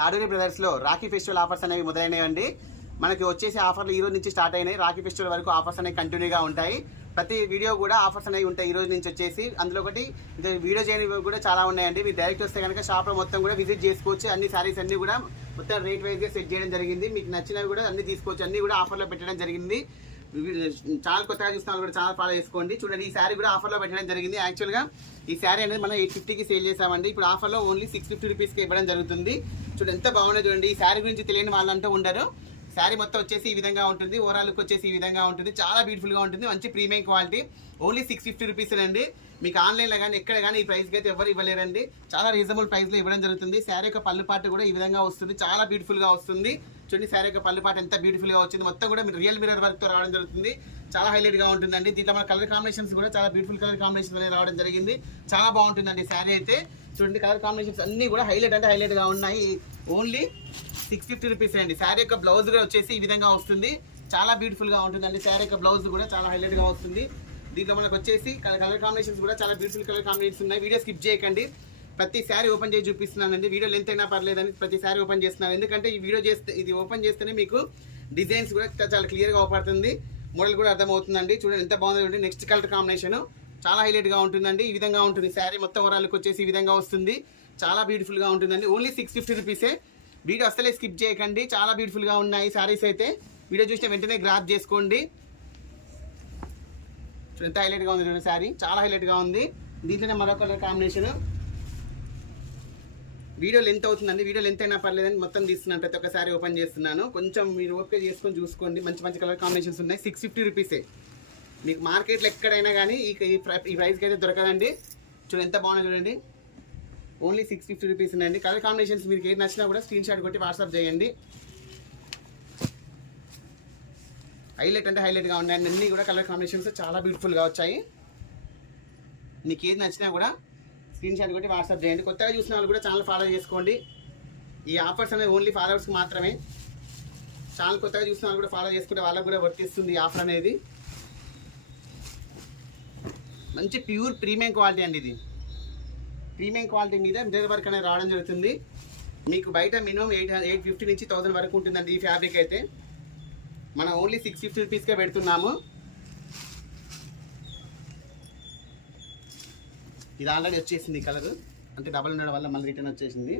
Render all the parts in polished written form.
Taduri బ్రదర్స్లో Rakhi festival offers అనేవి మొదలైనవండి. మనకి వచ్చేసి ఆఫర్లు ఈ రోజు నుంచి స్టార్ట్ అయినాయి. రాఖీ ఫెస్టివల్ వరకు ఆఫర్స్ అనేవి కంటిన్యూగా ఉంటాయి. ప్రతి వీడియో కూడా ఆఫర్స్ అనేవి ఉంటాయి ఈ రోజు నుంచి వచ్చేసి. అందులో ఒకటి వీడియో చేయని కూడా చాలా ఉన్నాయండి. మీరు డైరెక్ట్ వస్తే కనుక షాప్లో మొత్తం కూడా విజిట్ చేసుకోవచ్చు. అన్ని శారీస్ అన్నీ కూడా మొత్తం రేట్ వైజ్గా సెట్ చేయడం జరిగింది. మీకు నచ్చినవి కూడా అన్ని తీసుకోవచ్చు. అన్నీ కూడా ఆఫర్లో పెట్టడం జరిగింది. ఛానల్ కొత్తగా చూస్తున్న వాళ్ళు కూడా ఛానల్ ఫాలో చేసుకోండి. చూడండి, ఈ శారీ కూడా ఆఫర్లో పెట్టడం జరిగింది. యాక్చువల్గా ఈ శారీ అనేది మనం 850కి సేల్ చేసామండి. ఇప్పుడు ఆఫర్లో ఓన్లీ 650 రూపీస్కి ఇవ్వడం జరుగుతుంది. చూడండి ఎంత బాగుంది. చూడండి, ఈ శారీ గురించి తెలియని వాళ్ళంటూ ఉండరు. శారీ మొత్తం వచ్చేసి ఈ విధంగా ఉంటుంది. ఓవరాల్ లుక్ వచ్చేసి ఈ విధంగా ఉంటుంది. చాలా బ్యూటిఫుల్గా ఉంటుంది. మంచి ప్రీమియం క్వాలిటీ. ఓన్లీ 650 రూపీస్ అండి. మీకు ఆన్లైన్లో కానీ ఎక్కడ కానీ ఈ ప్రైస్కి అయితే ఎవరు ఇవ్వలేరండి. చాలా రీజనబుల్ ప్రైస్లో ఇవ్వడం జరుగుతుంది. శారీ యొక్క పళ్ళు పాటు కూడా ఈ విధంగా వస్తుంది. చాలా బ్యూటిఫుల్గా వస్తుంది. చూడండి, శారీ యొక్క పళ్ళు పాటు ఎంత బ్యూటిఫుల్గా వచ్చింది. మొత్తం కూడా మీరు రియల్ మిర్రర్ వర్క్తో రావడం జరుగుతుంది. చాలా హైలైట్గా ఉంటుందండి. దీంట్లో మన కలర్ కాంబినేషన్స్ కూడా చాలా బ్యూటిఫుల్ కలర్ కాంబినేషన్స్ అనేది రావడం జరిగింది. చాలా బాగుంటుందండి శారీ అయితే. చూడండి, కలర్ కాంబినేషన్స్ అన్నీ కూడా హైలైట్ అంటే హైలైట్గా ఉన్నాయి. ఓన్లీ 650 రూపీస్ అండి. శారీ యొక్క బ్లౌజ్ కూడా వచ్చేసి ఈ విధంగా వస్తుంది. చాలా బ్యూటిఫుల్గా ఉంటుందండి. శారీ యొక్క బ్లౌజ్ కూడా చాలా హైలైట్గా వస్తుంది. దీంట్లో మనకు వచ్చేసి కలర్ కాంబినేషన్స్ కూడా చాలా బ్యూటిఫుల్ కలర్ కాంబినేషన్స్ ఉన్నాయి. వీడియో స్కిప్ చేయకండి. ప్రతి శారీ ఓపెన్ చేసి చూపిస్తున్నానండి. వీడియో లెంత్ అయినా పర్లేదని ప్రతి శారీ ఓపెన్ చేస్తున్నాను. ఎందుకంటే ఈ వీడియో చేస్తే ఇది ఓపెన్ చేస్తేనే మీకు డిజైన్స్ కూడా చాలా క్లియర్గా అవపడుతుంది. మోడల్ కూడా అర్థమవుతుందండి. చూడండి ఎంత బాగుంది. చూడండి, నెక్స్ట్ కలర్ కాంబినేషన్ చాలా హైలైట్గా ఉంటుందండి. ఈ విధంగా ఉంటుంది శారీ మొత్తం. ఓవరాల్కి వచ్చేసి ఈ విధంగా వస్తుంది. చాలా బ్యూటిఫుల్గా ఉంటుందండి. ఓన్లీ 650 రూపీసే. వీడియో అసలే స్కిప్ చేయకండి. చాలా బ్యూటిఫుల్గా ఉన్నాయి శారీస్ అయితే. వీడియో చూసిన వెంటనే గ్రాప్ చేసుకోండి. ఎంత హైలైట్గా ఉంది చూడండి శారీ. చాలా హైలైట్గా ఉంది. దీంట్లోనే మరో కలర్ కాంబినేషన్. వీడియో లెంత్ అవుతుందండి. వీడియో లెంత్ అయినా పర్లేదని మొత్తం తీస్తున్నాను. ప్రతి ఒక్కసారి ఓపెన్ చేస్తున్నాను. కొంచెం మీరు ఓకే చేసుకొని చూసుకోండి. మంచి మంచి కలర్ కాంబినేషన్స్ ఉన్నాయి. 650 రూపీసే. మీకు మార్కెట్లో ఎక్కడైనా కానీ ఈ ప్రైస్కి అయితే దొరకదండి. చూడండి ఎంత బాగుంది. చూడండి, ఓన్లీ 650 రూపీస్ ఉన్నాయండి. కలర్ కాంబినేషన్స్ మీకు ఏది నచ్చినా కూడా స్క్రీన్ షాట్ కొట్టి వాట్సాప్ చేయండి. హైలైట్ అంటే హైలైట్గా ఉన్నాయండి. అన్నీ కూడా కలర్ కాంబినేషన్స్ చాలా బ్యూటిఫుల్గా వచ్చాయి. మీకు ఏది నచ్చినా కూడా స్క్రీన్ షాట్ కొట్టి వాట్సాప్ చేయండి. కొత్తగా చూసిన వాళ్ళు కూడా ఛానల్ ఫాలో చేసుకోండి. ఈ ఆఫర్స్ అనేది ఓన్లీ ఫాలోవర్స్కి మాత్రమే. ఛానల్ కొత్తగా చూసిన వాళ్ళు కూడా ఫాలో చేసుకుంటే వాళ్ళకు కూడా వర్తిస్తుంది ఈ ఆఫర్ అనేది. మంచి ప్యూర్ ప్రీమియం క్వాలిటీ అండి. ఇది ప్రీమియం క్వాలిటీ మీద మిర్రర్ వర్క్ అనేది రావడం జరుగుతుంది. మీకు బయట మినిమం 850 నుంచి 1000 వరకు ఉంటుందండి ఈ ఫ్యాబ్రిక్ అయితే. మనం ఓన్లీ 650 రూపీస్కే పెడుతున్నాము. ఇది ఆల్రెడీ వచ్చేసింది కలర్, అంటే డబల్ ఉండడం వల్ల మళ్ళీ రిటర్న్ వచ్చేసింది.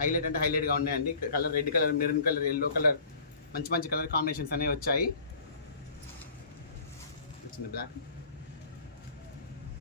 హైలైట్ అంటే హైలైట్గా ఉన్నాయండి. Colour red colour, maroon colour, yellow colour, మంచి మంచి కలర్ కాంబినేషన్స్ అనేవి వచ్చాయి. వచ్చింది బ్లాక్.